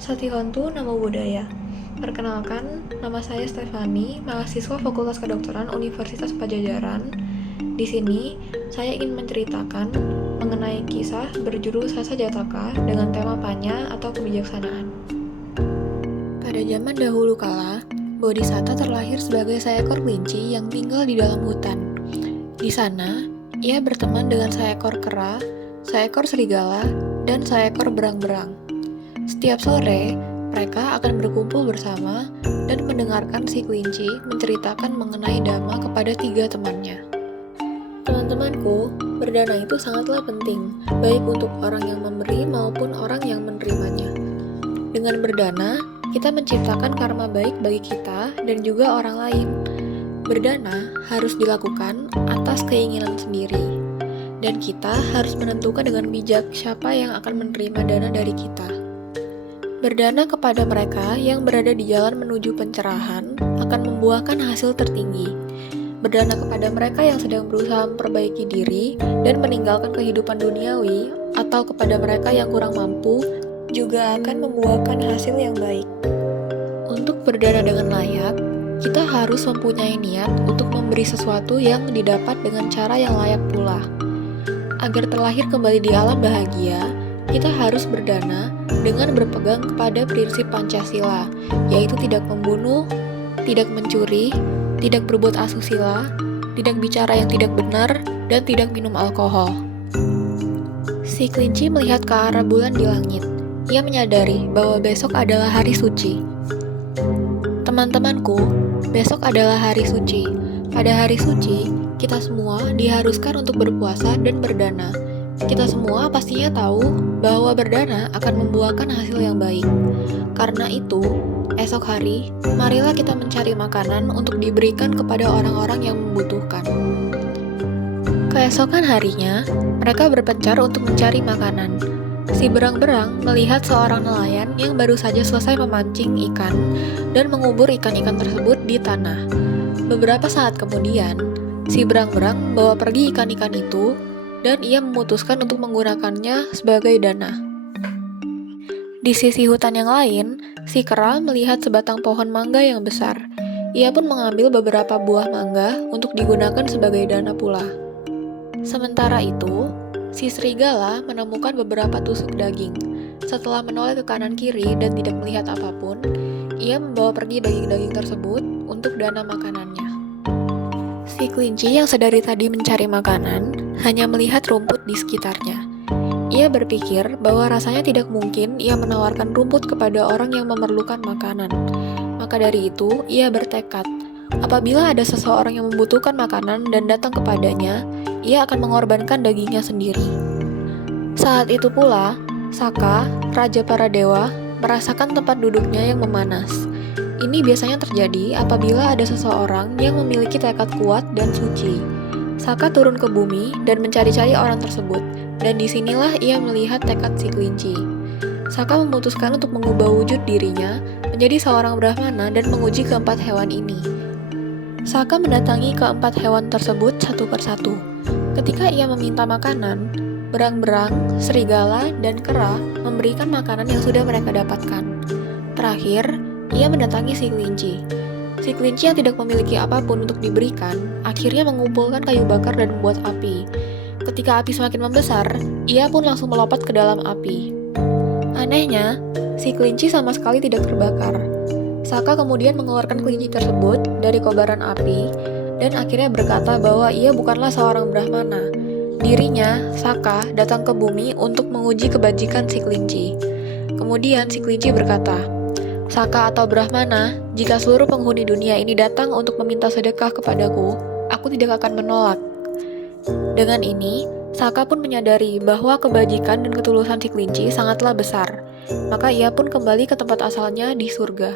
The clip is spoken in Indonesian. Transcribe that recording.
Satihontu Namo Buddhaya. Perkenalkan, nama saya Stefani, mahasiswa Fakultas Kedokteran Universitas Padjadjaran. Di sini, saya ingin menceritakan mengenai kisah berjudul Sasa Jataka dengan tema Panya atau kebijaksanaan. Pada zaman dahulu kala, Bodhisatta terlahir sebagai seekor kelinci yang tinggal di dalam hutan. Di sana, ia berteman dengan seekor kera, seekor serigala, dan seekor berang-berang. Setiap sore, mereka akan berkumpul bersama dan mendengarkan si kelinci menceritakan mengenai Dhamma kepada 3 temannya. Teman-temanku, berdana itu sangatlah penting, baik untuk orang yang memberi maupun orang yang menerimanya. Dengan berdana, kita menciptakan karma baik bagi kita dan juga orang lain. Berdana harus dilakukan atas keinginan sendiri, dan kita harus menentukan dengan bijak siapa yang akan menerima dana dari kita. Berdana kepada mereka yang berada di jalan menuju pencerahan akan membuahkan hasil tertinggi. Berdana kepada mereka yang sedang berusaha memperbaiki diri dan meninggalkan kehidupan duniawi, atau kepada mereka yang kurang mampu, juga akan membuahkan hasil yang baik. Untuk berdana dengan layak, kita harus mempunyai niat untuk memberi sesuatu yang didapat dengan cara yang layak pula. Agar terlahir kembali di alam bahagia, kita harus berdana dengan berpegang kepada prinsip Pancasila, yaitu tidak membunuh, tidak mencuri, tidak berbuat asusila, tidak bicara yang tidak benar, dan tidak minum alkohol. Si kelinci melihat ke arah bulan di langit. Ia menyadari bahwa besok adalah hari suci. Teman-temanku, besok adalah hari suci. Pada hari suci, kita semua diharuskan untuk berpuasa dan berdana. Kita semua pastinya tahu bahwa berdana akan membuahkan hasil yang baik. Karena itu, esok hari, marilah kita mencari makanan untuk diberikan kepada orang-orang yang membutuhkan. Keesokan harinya, mereka berpencar untuk mencari makanan. Si berang-berang melihat seorang nelayan yang baru saja selesai memancing ikan dan mengubur ikan-ikan tersebut di tanah. Beberapa saat kemudian, si berang-berang membawa pergi ikan-ikan itu dan ia memutuskan untuk menggunakannya sebagai dana. Di sisi hutan yang lain, si kera melihat sebatang pohon mangga yang besar. Ia pun mengambil beberapa buah mangga untuk digunakan sebagai dana pula. Sementara itu, si serigala menemukan beberapa tusuk daging. Setelah menoleh ke kanan kiri dan tidak melihat apapun, ia membawa pergi daging-daging tersebut untuk dana makanannya. Si kelinci yang sedari tadi mencari makanan hanya melihat rumput di sekitarnya. Ia berpikir bahwa rasanya tidak mungkin ia menawarkan rumput kepada orang yang memerlukan makanan. Maka dari itu, ia bertekad, apabila ada seseorang yang membutuhkan makanan dan datang kepadanya, ia akan mengorbankan dagingnya sendiri. Saat itu pula, Saka, Raja para Dewa, merasakan tempat duduknya yang memanas. Ini biasanya terjadi apabila ada seseorang yang memiliki tekad kuat dan suci. Saka turun ke bumi dan mencari-cari orang tersebut, dan disinilah ia melihat tekad si kelinci. Saka memutuskan untuk mengubah wujud dirinya menjadi seorang Brahmana dan menguji keempat hewan ini. Saka mendatangi keempat hewan tersebut satu persatu. Ketika ia meminta makanan, berang-berang, serigala, dan kera memberikan makanan yang sudah mereka dapatkan. Terakhir, ia mendatangi si kelinci. Si kelinci yang tidak memiliki apapun untuk diberikan, akhirnya mengumpulkan kayu bakar dan membuat api. Ketika api semakin membesar, ia pun langsung melompat ke dalam api. Anehnya, si kelinci sama sekali tidak terbakar. Saka kemudian mengeluarkan kelinci tersebut dari kobaran api, dan akhirnya berkata bahwa ia bukanlah seorang Brahmana. Dirinya, Saka, datang ke bumi untuk menguji kebajikan si kelinci. Kemudian si kelinci berkata, Saka atau Brahmana, jika seluruh penghuni dunia ini datang untuk meminta sedekah kepadaku, aku tidak akan menolak. Dengan ini, Saka pun menyadari bahwa kebajikan dan ketulusan si kelinci sangatlah besar. Maka ia pun kembali ke tempat asalnya di surga.